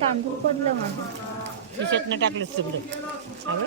तांदूळ पडलं माझं. खिशातनं टाकलं सगळं. हवं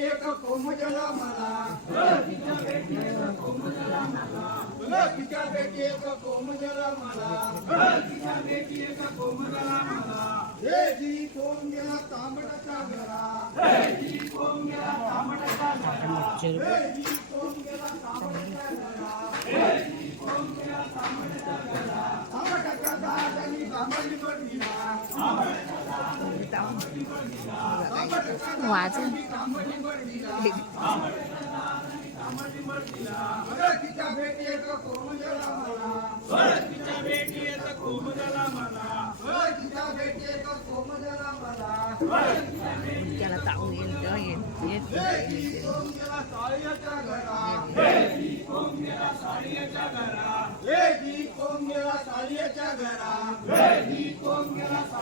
भेटेक कोमजला मला. तिच्या भेटेक कोमजला मला. तिच्या भेटेक कोमजला मला तिच्या भेटेक कोमजला मला. हे जी कोम गेला तांबडाचा घरा. हे जी कोम गेला तांबडाचा घरा हे जी कोम गेला तांबडाचा घरा. हे जी कोम गेला तांबडाचा घरा. तांबडाचा घरा आणि तांबडी बडीला वाजन त्याला तावून येईल येत येत घरा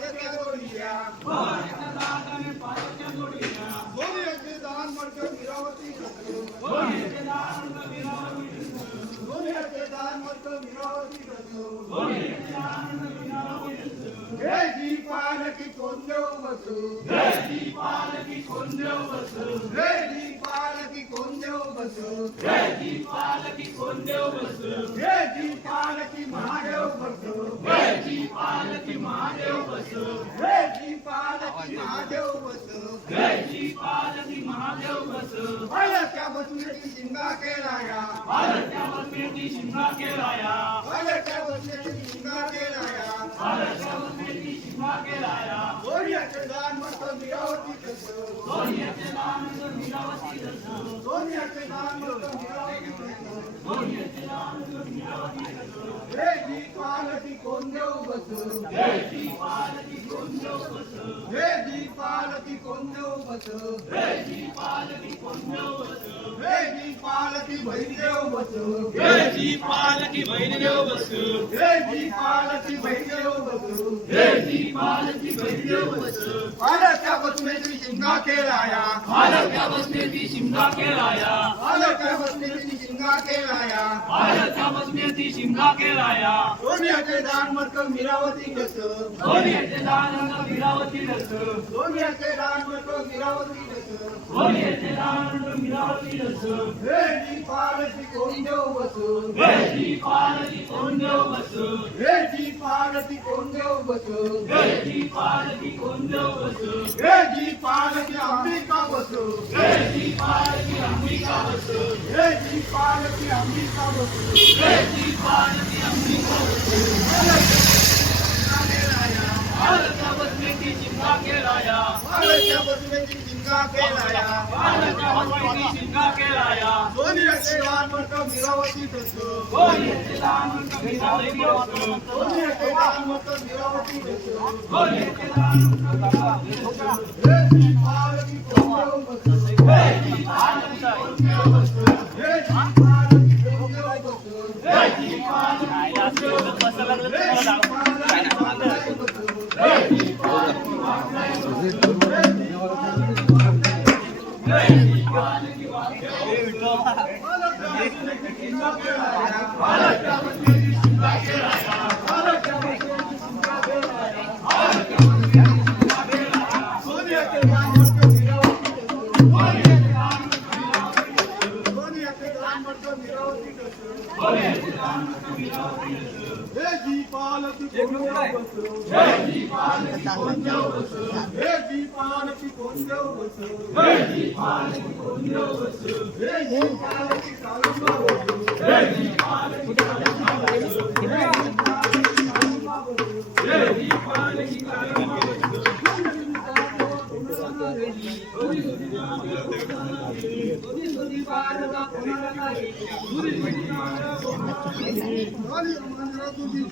तेव्हा येईल येत येईल. पालकी कोण देऊ बसू रे पालकी कोण देऊ बसू रे पालकी कोण देऊ बसू रे पालकी बसू पालकी महादेव बसू रे पालकी महादेव बसू रे पालकी महादेव बसू पालकी महादेव बसू बसण्याची शिंगा केलाया बसण्याची शिंगा केलाया आला त्या बसण्याची शिंगा केलाया आला त्या बसण्याची शिंगा केलाया सोन्याचे दान मस्त मिरावती कसं सोन्याचे दान मस्त मिरावती कसं सोन्याचे दान मस्त मिरावती कसं सोन्याचे दान मस्त मिरावती कसं रे जी पालकी कोण देऊ जी पालकी कोण देऊ जी पालकी भैरव बसू जी पालकी भैरव बसू रे बसण्याची शिंगा केलाया. पालक्या बसण्याची शिमगा केलाया. पालक्या बसण्याची शिंगा केलाया. पालक्या बसण्याची शिमगा केलाया. सोन्याचे दान मस्त मिरावती कसं सोन्याचे दान मिरावती रस सोन्याचे दान मस्त मिरावती कसं सोन्याचे दान मिरावती रस रे जी पालकी कोण देऊ बसू रे जी पालकी कोण देव बसू बसू रे जी पालकी कोण देव बसू रे जी पालकी कोण देव बसू रे जी पालकी अंबिका बसू रे जी पालकी अंबिका बसू रे जी पालकी अंबिका बसू रे जी पालकी अंबिका बसू भारता बसण्याची चिंता केलाया पालच्या बसण्याची चिंता केलाया भारता बसण्याची चिंता केलाया सोनी असे लहान मोठं मिरावती बसू कोणी येते लहान मोठं भिरावती बसू सोनी असे लहान मोठं मिरावती बसू कोणी येते लहान मोठं भिरावती बसू रे जी पालकी कोण देव बसू रे जी पालकी कोण देव बसू रे जी पालकी कोण देव बसू रे जी पालकी कोण देव बसू रे जी पालकी कोण देव बसू सोनियाचे बसू रे जी पालकी कोण देव बसू रे जी पालकी कोण देव बसू रे जी पालकी कोण देव बसू रे जी पालकी कोण देव बसू रे जी पालकी कालुंबा बसू रे जी पालकी कालुंबा बसू रे जी पालकी कालुंबा बसू रे जी पालकी कालुंबा तुझी